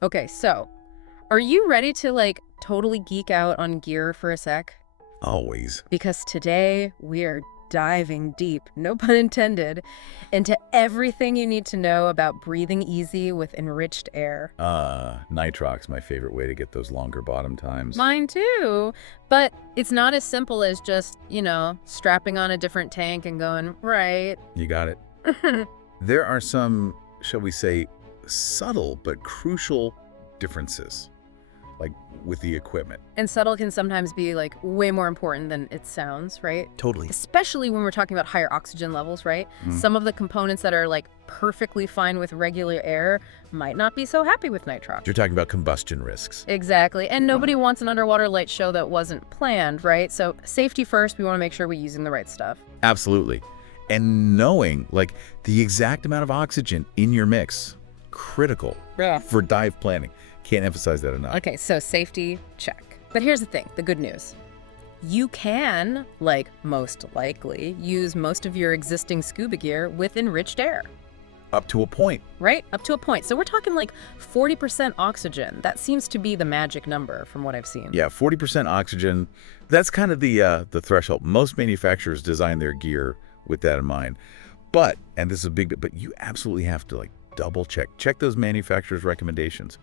Okay, so are you ready to totally geek out on gear for a sec? Always. Because today we are diving deep, no pun intended, into everything you need to know about breathing easy with enriched air. Nitrox, my favorite way to get those longer bottom times. Mine too. But it's not as simple as just, strapping on a different tank and going, right. You got it. There are some, shall we say, subtle but crucial differences, like with the equipment. And subtle can sometimes be way more important than it sounds, right? Totally. Especially when we're talking about higher oxygen levels, right? Some of the components that are perfectly fine with regular air might not be so happy with nitrox. You're talking about combustion risks. Exactly. And nobody wants an underwater light show that wasn't planned, right? So safety first, we want to make sure we're using the right stuff. Absolutely. And knowing, the exact amount of oxygen in your mix, critical for dive planning. Can't emphasize that enough. Okay, so safety, check. But here's the thing, the good news. You can, most likely, use most of your existing scuba gear with enriched air. Up to a point. Right? Up to a point. So we're talking 40% oxygen. That seems to be the magic number from what I've seen. Yeah, 40% oxygen. That's kind of the threshold. Most manufacturers design their gear with that in mind. But, and this is a big bit, but you absolutely have to double check. Check those manufacturers' recommendations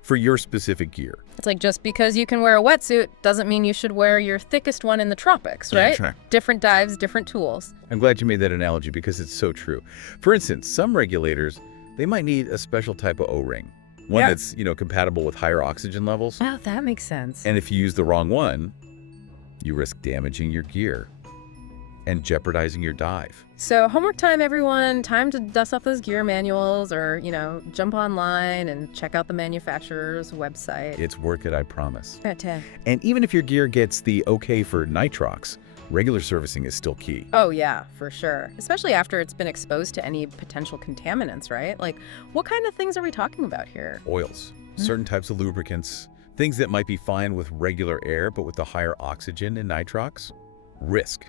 for your specific gear. It's just because you can wear a wetsuit doesn't mean you should wear your thickest one in the tropics, right? Sure. Different dives, different tools. I'm glad you made that analogy because it's so true. For instance, some regulators, they might need a special type of O-ring. One that's, compatible with higher oxygen levels. Wow, that makes sense. And if you use the wrong one, you risk damaging your gear and jeopardizing your dive. So homework time, everyone. Time to dust off those gear manuals or, jump online and check out the manufacturer's website. It's worth it, I promise. Okay. And even if your gear gets the okay for nitrox, regular servicing is still key. Oh, yeah, for sure. Especially after it's been exposed to any potential contaminants, right? What kind of things are we talking about here? Oils, certain types of lubricants, things that might be fine with regular air, but with the higher oxygen in nitrox, risk.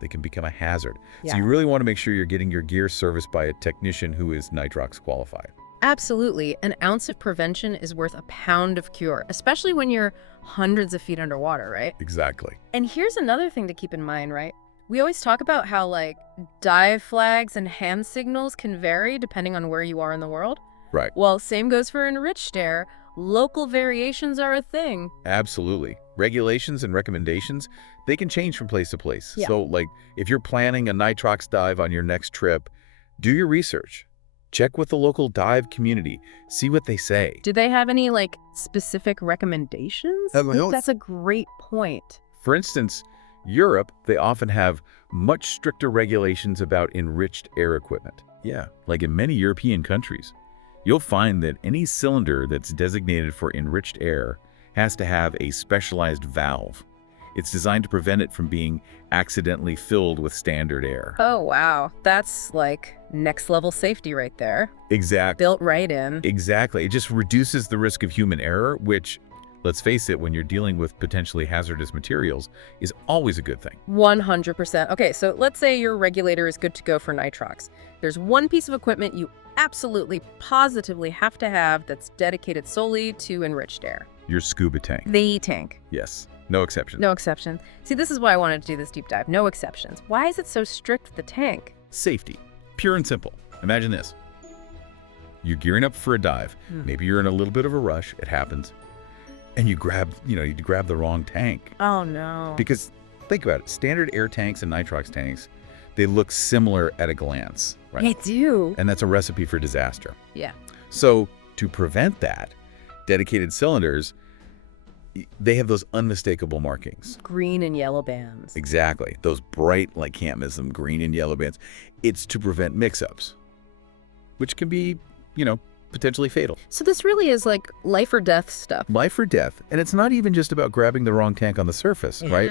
They can become a hazard. Yeah. So you really want to make sure you're getting your gear serviced by a technician who is nitrox qualified. Absolutely. An ounce of prevention is worth a pound of cure, especially when you're hundreds of feet underwater, right? Exactly. And here's another thing to keep in mind, right? We always talk about how dive flags and hand signals can vary depending on where you are in the world. Right. Well, same goes for enriched air. Local variations are a thing. Absolutely. Regulations and recommendations, they can change from place to place. Yeah. So, if you're planning a nitrox dive on your next trip, do your research. Check with the local dive community. See what they say. Do they have any, specific recommendations? That's a great point. For instance, Europe, they often have much stricter regulations about enriched air equipment. Yeah, in many European countries. You'll find that any cylinder that's designated for enriched air has to have a specialized valve. It's designed to prevent it from being accidentally filled with standard air. Oh, wow. That's next level safety right there. Exactly. Built right in. Exactly. It just reduces the risk of human error, which, let's face it, when you're dealing with potentially hazardous materials, is always a good thing. 100%. Okay, so let's say your regulator is good to go for nitrox. There's one piece of equipment you absolutely, positively have to have that's dedicated solely to enriched air. Your scuba tank. The tank. Yes. No exception. No exceptions. See, this is why I wanted to do this deep dive. No exceptions. Why is it so strict with the tank? Safety. Pure and simple. Imagine this. You're gearing up for a dive. Maybe you're in a little bit of a rush. It happens. And you grab the wrong tank. Oh, no. Because think about it. Standard air tanks and nitrox tanks, they look similar at a glance, right? They do. And that's a recipe for disaster. Yeah. So to prevent that, dedicated cylinders, they have those unmistakable markings. Green and yellow bands. Exactly. Those bright, can't miss them, green and yellow bands. It's to prevent mix-ups, which can be, potentially fatal. So this really is life or death stuff. Life or death. And it's not even just about grabbing the wrong tank on the surface, right?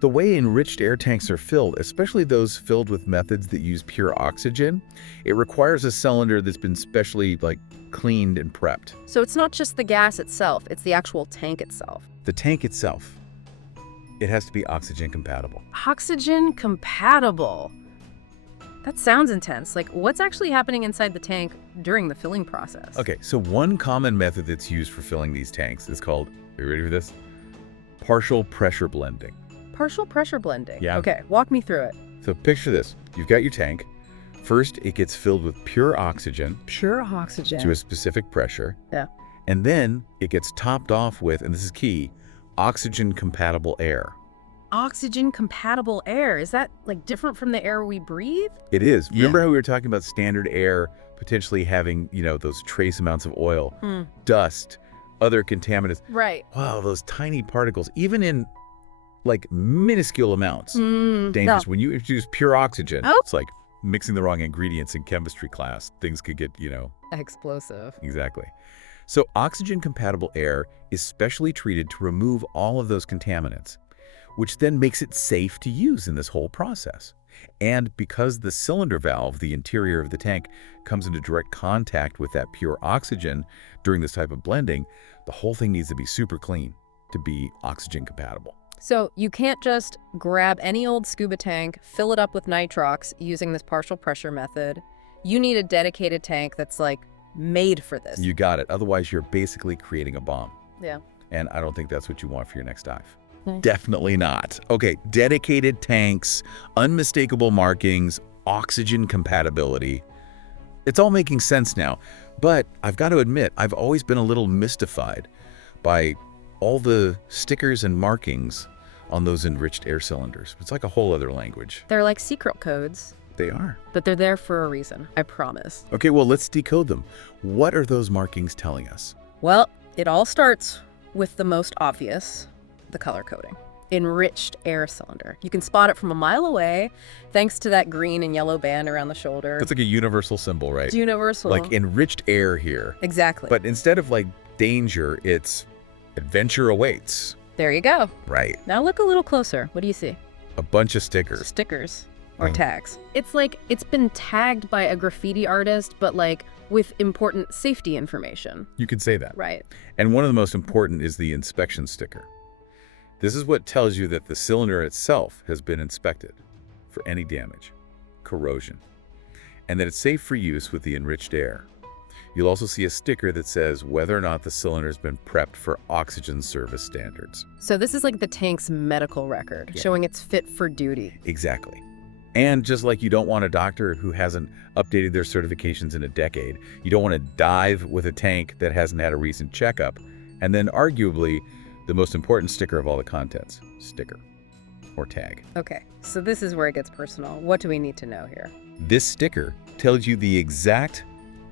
The way enriched air tanks are filled, especially those filled with methods that use pure oxygen, it requires a cylinder that's been specially cleaned and prepped. So it's not just the gas itself, it's the actual tank itself. The tank itself, it has to be oxygen compatible. Oxygen compatible. That sounds intense. Like, what's actually happening inside the tank during the filling process? Okay, so one common method that's used for filling these tanks is called, are you ready for this? Partial pressure blending. Partial pressure blending. Yeah. Okay, walk me through it. So picture this. You've got your tank. First, it gets filled with pure oxygen Pure oxygen. to a specific pressure. Yeah. And then it gets topped off with, and this is key, oxygen-compatible air. Oxygen compatible air. Is that like different from the air we breathe? It is. Yeah. Remember how we were talking about standard air potentially having, those trace amounts of oil, dust, other contaminants. Right. Wow, those tiny particles, even in like minuscule amounts, No. dangerous. When you introduce pure oxygen, Oh. it's like mixing the wrong ingredients in chemistry class. Things could get, Explosive. exactly. So oxygen-compatible air is specially treated to remove all of those contaminants, which then makes it safe to use in this whole process. And because the cylinder valve, the interior of the tank, comes into direct contact with that pure oxygen during this type of blending, the whole thing needs to be super clean to be oxygen compatible. So you can't just grab any old scuba tank, fill it up with nitrox using this partial pressure method. You need a dedicated tank that's like made for this. You got it. Otherwise, you're basically creating a bomb. Yeah. And I don't think that's what you want for your next dive. Okay. Definitely not. Okay, dedicated tanks, unmistakable markings, oxygen compatibility. It's all making sense now. But I've got to admit, I've always been a little mystified by all the stickers and markings on those enriched air cylinders. It's like a whole other language. They're like secret codes, They are. but they're there for a reason. I promise. Okay, well, let's decode them. What are those markings telling us? Well, it all starts with the most obvious, the color coding. Enriched air cylinder. You can spot it from a mile away thanks to that green and yellow band around the shoulder. That's like a universal symbol, right? It's universal. Like enriched air here. Exactly. But instead of like danger, it's adventure awaits. there you go. Right. Now look a little closer. What do you see? A bunch of stickers. Stickers or Oh. tags. It's like it's been tagged by a graffiti artist, but like with important safety information. You could say that. Right. And one of the most important is the inspection sticker. This is what tells you that the cylinder itself has been inspected for any damage, corrosion, and that it's safe for use with the enriched air. You'll also see a sticker that says whether or not the cylinder has been prepped for oxygen service standards. So this is like the tank's medical record, Yeah. showing it's fit for duty. Exactly. And just like you don't want a doctor who hasn't updated their certifications in a decade, you don't want to dive with a tank that hasn't had a recent checkup. And then arguably, the most important sticker of all the contents, sticker or tag. Okay, so this is where it gets personal. What do we need to know here? This sticker tells you the exact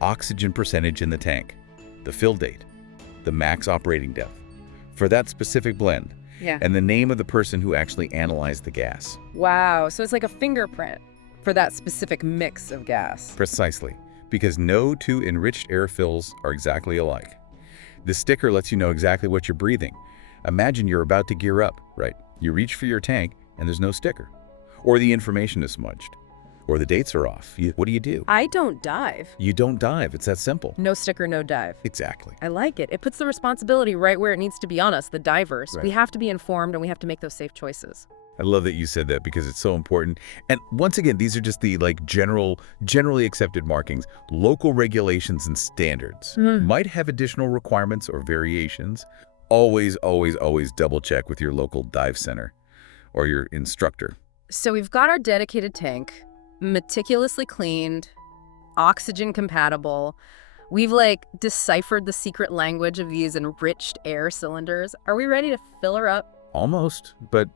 oxygen percentage in the tank, the fill date, the max operating depth for that specific blend, Yeah. and the name of the person who actually analyzed the gas. Wow, so it's like a fingerprint for that specific mix of gas. Precisely, because no two enriched air fills are exactly alike. The sticker lets you know exactly what you're breathing. Imagine you're about to gear up, right? You reach for your tank and there's no sticker. Or the information is smudged. Or the dates are off. What do you do? I don't dive. You don't dive. It's that simple. No sticker, no dive. Exactly. I like it. It puts the responsibility right where it needs to be on us, the divers. Right. We have to be informed and we have to make those safe choices. I love that you said that because it's so important. And once again, these are just the generally accepted markings. Local regulations and standards might have additional requirements or variations. Always, always, always double check with your local dive center or your instructor. So we've got our dedicated tank, meticulously cleaned, oxygen compatible. We've like deciphered the secret language of these enriched air cylinders. Are we ready to fill her up? Almost, but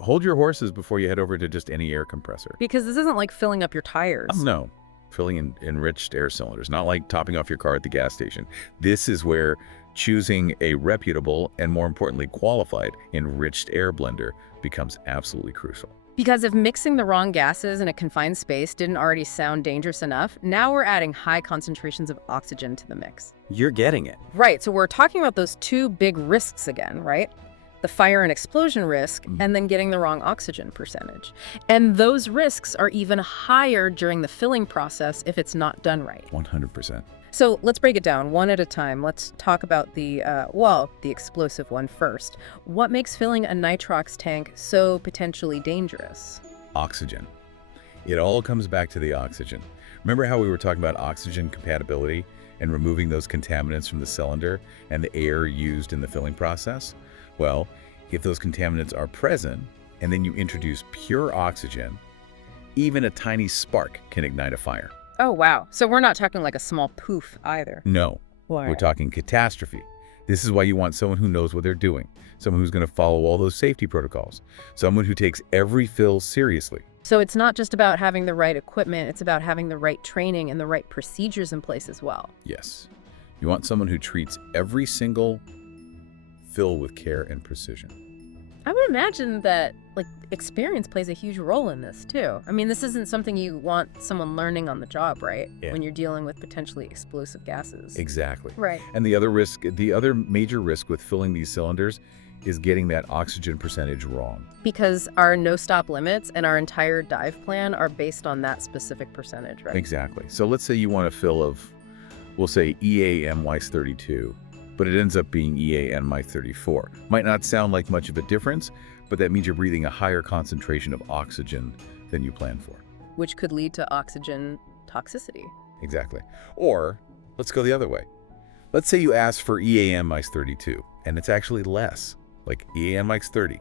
hold your horses before you head over to just any air compressor. Because this isn't like filling up your tires. Oh, no, filling in enriched air cylinders, not like topping off your car at the gas station. This is where choosing a reputable and, more importantly, qualified enriched air blender becomes absolutely crucial. Because if mixing the wrong gases in a confined space didn't already sound dangerous enough, now we're adding high concentrations of oxygen to the mix. You're getting it. Right, so we're talking about those two big risks again, right? The fire and explosion risk, and then getting the wrong oxygen percentage. And those risks are even higher during the filling process if it's not done right. 100%. So let's break it down one at a time. Let's talk about the explosive one first. What makes filling a nitrox tank so potentially dangerous? Oxygen. It all comes back to the oxygen. Remember how we were talking about oxygen compatibility and removing those contaminants from the cylinder and the air used in the filling process? Well, if those contaminants are present and then you introduce pure oxygen, even a tiny spark can ignite a fire. Oh, wow. So we're not talking like a small poof either. No, Why? we're talking catastrophe. This is why you want someone who knows what they're doing, someone who's going to follow all those safety protocols, someone who takes every fill seriously. So it's not just about having the right equipment, it's about having the right training and the right procedures in place as well. Yes, you want someone who treats every single fill with care and precision. I would imagine that experience plays a huge role in this too. I mean, this isn't something you want someone learning on the job, right? Yeah. When you're dealing with potentially explosive gases. Exactly. Right. And the other major risk with filling these cylinders is getting that oxygen percentage wrong. Because our no-stop limits and our entire dive plan are based on that specific percentage, right? Exactly. So let's say you want a fill of, we'll say EAM-32, but it ends up being EAN-34. Might not sound like much of a difference, but that means you're breathing a higher concentration of oxygen than you planned for. Which could lead to oxygen toxicity. Exactly. Or let's go the other way. Let's say you ask for EAM-32, and it's actually less, like EAM-30.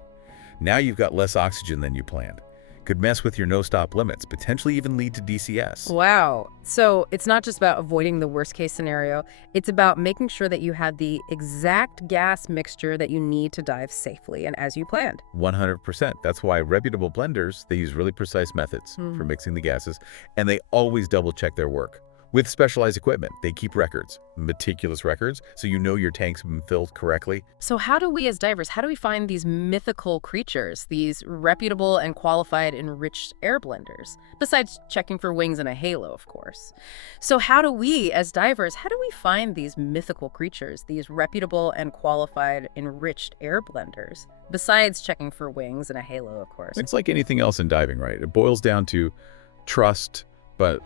Now you've got less oxygen than you planned. Could mess with your no-stop limits, potentially even lead to DCS. Wow. So it's not just about avoiding the worst case scenario. It's about making sure that you had the exact gas mixture that you need to dive safely and as you planned. 100%. That's why reputable blenders, they use really precise methods for mixing the gases, and they always double-check their work. With specialized equipment, they keep records, meticulous records, so you know your tanks have been filled correctly. So how do we as divers, how do we find these mythical creatures, these reputable and qualified enriched air blenders? Besides checking for wings and a halo, of course. So how do we as divers, how do we find these mythical creatures, these reputable and qualified enriched air blenders? Besides checking for wings and a halo, of course. It's like anything else in diving, right? It boils down to trust, but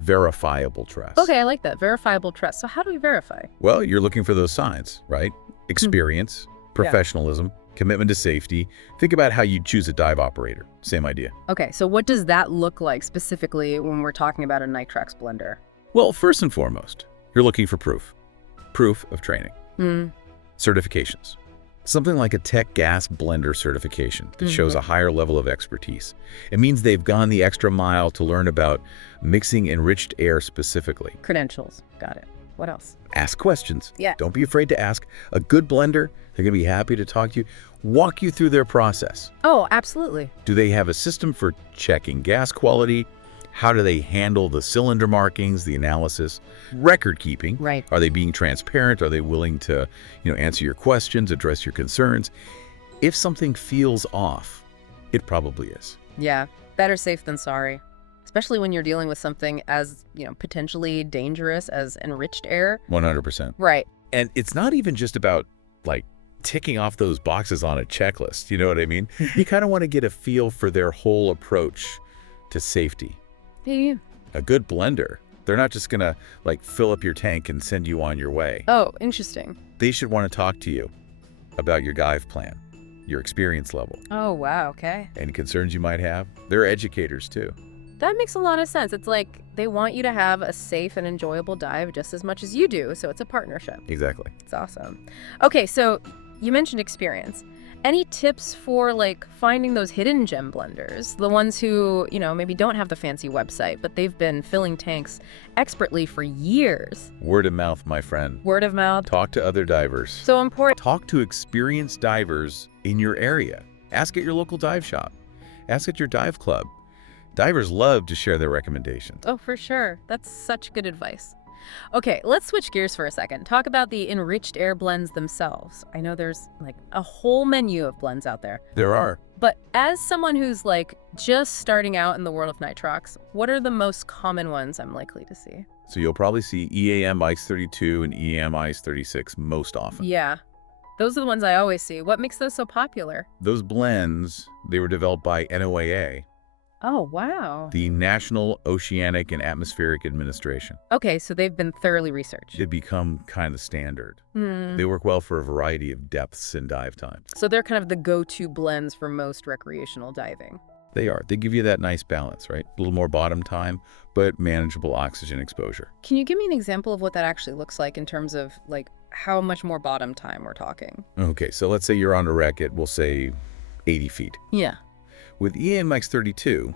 verifiable trust. Okay, I like that. Verifiable trust. So how do we verify? Well, you're looking for those signs, right? Experience, professionalism, commitment to safety. Think about how you choose a dive operator. Same idea. Okay, so what does that look like specifically when we're talking about a Nitrox blender? Well, first and foremost, you're looking for proof. Proof of training. Certifications. Something like a Tech Gas Blender certification that shows a higher level of expertise. It means they've gone the extra mile to learn about mixing enriched air specifically. Credentials. Got it. What else? Ask questions. Yeah. Don't be afraid to ask. A good blender, they're going to be happy to talk to you, walk you through their process. Oh, absolutely. Do they have a system for checking gas quality? How do they handle the cylinder markings, the analysis, record keeping? Right. Are they being transparent? Are they willing to, answer your questions, address your concerns? If something feels off, it probably is. Yeah, better safe than sorry. Especially when you're dealing with something as, potentially dangerous as enriched air. 100%. Right. And it's not even just about, ticking off those boxes on a checklist. You know what I mean? You kind of want to get a feel for their whole approach to safety. Yeah. A good blender, they're not just going to, fill up your tank and send you on your way. Oh, interesting. They should want to talk to you about your dive plan, your experience level, Oh, wow. Okay. any concerns you might have. They're educators, too. That makes a lot of sense. It's like they want you to have a safe and enjoyable dive just as much as you do. So it's a partnership. Exactly. It's awesome. Okay, so you mentioned experience. Any tips for finding those hidden gem blenders? The ones who, maybe don't have the fancy website, but they've been filling tanks expertly for years. Word of mouth, my friend. Word of mouth. Talk to other divers. So important. Talk to experienced divers in your area. Ask at your local dive shop. Ask at your dive club. Divers love to share their recommendations. Oh, for sure. That's such good advice. Okay, let's switch gears for a second. Talk about the enriched air blends themselves. I know there's a whole menu of blends out there. There are. But as someone who's just starting out in the world of nitrox, what are the most common ones I'm likely to see? So you'll probably see EAM ICE-32 and EAM ICE-36 most often. Yeah, those are the ones I always see. What makes those so popular? Those blends, they were developed by NOAA, Oh, wow. the National Oceanic and Atmospheric Administration. Okay, so they've been thoroughly researched. They've become kind of standard. They work well for a variety of depths and dive times. So they're kind of the go-to blends for most recreational diving. They are. They give you that nice balance, right? A little more bottom time, but manageable oxygen exposure. Can you give me an example of what that actually looks like in terms of, like, how much more bottom time we're talking? Okay, so let's say you're on a wreck at, we'll say, 80 feet. Yeah. With EAMX 32,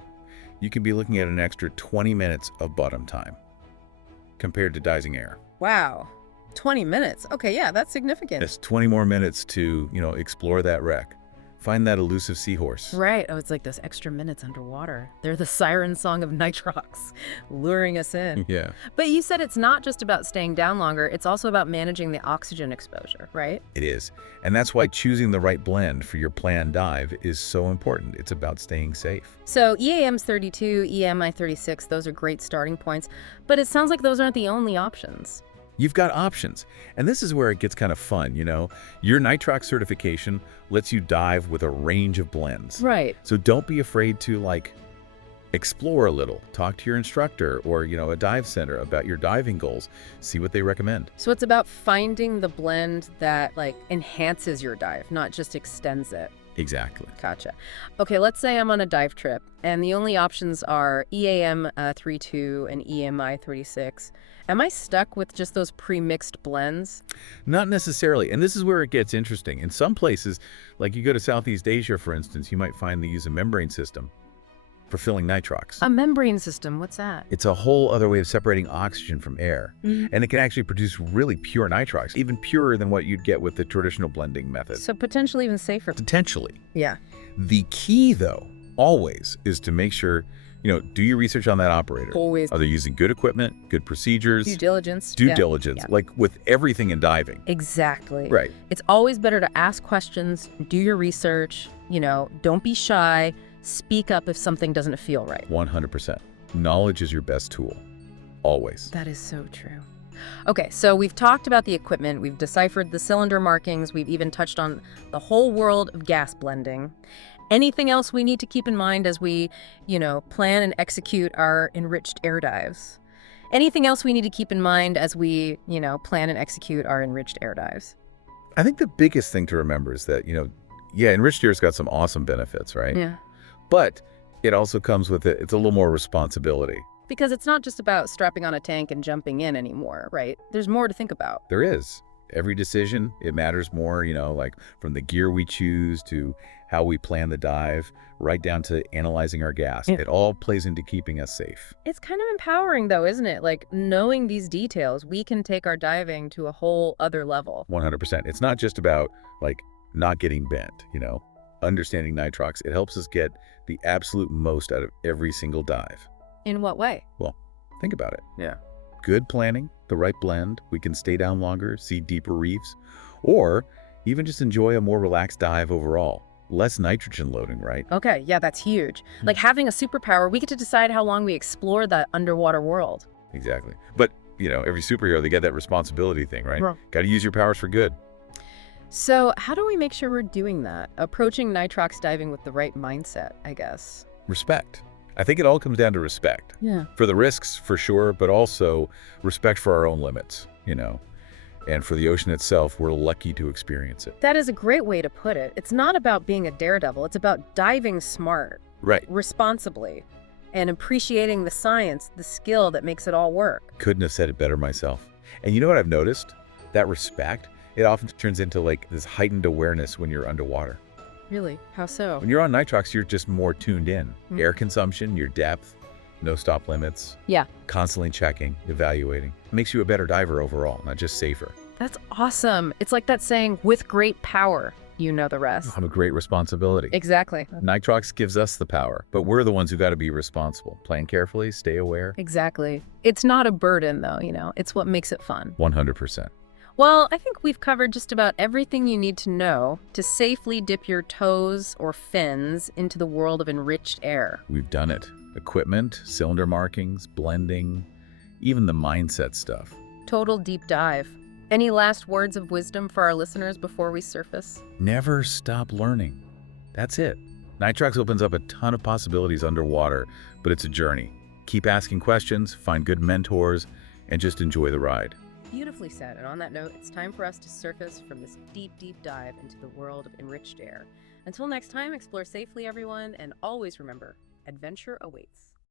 you can be looking at an extra 20 minutes of bottom time compared to Dizing Air. Wow. 20 minutes. Okay, yeah, that's significant. That's 20 more minutes to, explore that wreck. Find that elusive seahorse. Right. Oh, it's like those extra minutes underwater. They're the siren song of nitrox, luring us in. Yeah, But you said it's not just about staying down longer, it's also about managing the oxygen exposure, right? it is. And that's why choosing the right blend for your planned dive is so important. It's about staying safe. So EAM's 32, EMI 36, those are great starting points, but it sounds like those aren't the only options. You've got options. And this is where it gets kind of fun, Your nitrox certification lets you dive with a range of blends. Right. So don't be afraid to, explore a little. Talk to your instructor or, a dive center about your diving goals. See what they recommend. So it's about finding the blend that, like, enhances your dive, not just extends it. Exactly. Gotcha. Okay, let's say I'm on a dive trip, and the only options are EAM 32 and EMI 36. Am I stuck with just those pre-mixed blends? Not necessarily. And this is where it gets interesting. In some places, like you go to Southeast Asia, for instance, you might find they use a membrane system for filling nitrox. A membrane system, what's that? It's a whole other way of separating oxygen from air. And it can actually produce really pure nitrox, even purer than what you'd get with the traditional blending method. So potentially even safer. Potentially. Yeah. The key, though, always is to make sure, do your research on that operator. Always. Are they using good equipment, good procedures? Due diligence. Due Yeah. diligence, Yeah. like with everything in diving. Exactly. Right. It's always better to ask questions, do your research, don't be shy, speak up if something doesn't feel right. 100%. Knowledge is your best tool. Always. That is so true. Okay, so we've talked about the equipment, we've deciphered the cylinder markings, we've even touched on the whole world of gas blending. Anything else we need to keep in mind as we, plan and execute our enriched air dives? Anything else we need to keep in mind as we, plan and execute our enriched air dives? I think the biggest thing to remember is that, enriched air's got some awesome benefits, right? Yeah. But it also comes with it's a little more responsibility. Because it's not just about strapping on a tank and jumping in anymore, right? There's more to think about. There is. Every decision, it matters more, like from the gear we choose to how we plan the dive, right down to analyzing our gas. Yeah. It all plays into keeping us safe. It's kind of empowering though, isn't it? Like knowing these details, we can take our diving to a whole other level. 100%. It's not just about not getting bent, Understanding nitrox, it helps us get the absolute most out of every single dive. In what way? Well, think about it. Yeah. Good planning, the right blend, we can stay down longer, see deeper reefs, or even just enjoy a more relaxed dive overall. Less nitrogen loading, right? Okay, yeah, that's huge. Like having a superpower, we get to decide how long we explore that underwater world. Exactly. But, every superhero, they get that responsibility thing, right? Right. Got to use your powers for good. So how do we make sure we're doing that? Approaching nitrox diving with the right mindset, I guess. Respect. I think it all comes down to respect. Yeah. For the risks, for sure, but also respect for our own limits, And for the ocean itself, we're lucky to experience it. That is a great way to put it. It's not about being a daredevil. It's about diving smart, Right. responsibly, and appreciating the science, the skill that makes it all work. Couldn't have said it better myself. And you know what I've noticed? That respect, it often turns into this heightened awareness when you're underwater. Really? How so? When you're on nitrox, you're just more tuned in. Air consumption, your depth, no stop limits. Yeah. Constantly checking, evaluating. It makes you a better diver overall, not just safer. That's awesome. It's like that saying, with great power, you know the rest. Have a great responsibility. Exactly. Nitrox gives us the power, but we're the ones who got to be responsible. Plan carefully, stay aware. Exactly. It's not a burden, though, It's what makes it fun. 100%. Well, I think we've covered just about everything you need to know to safely dip your toes or fins into the world of enriched air. We've done it. Equipment, cylinder markings, blending, even the mindset stuff. Total deep dive. Any last words of wisdom for our listeners before we surface? Never stop learning. That's it. Nitrox opens up a ton of possibilities underwater, but it's a journey. Keep asking questions, find good mentors, and just enjoy the ride. Beautifully said. And on that note, it's time for us to surface from this deep, deep dive into the world of enriched air. Until next time, explore safely, everyone, and always remember, adventure awaits.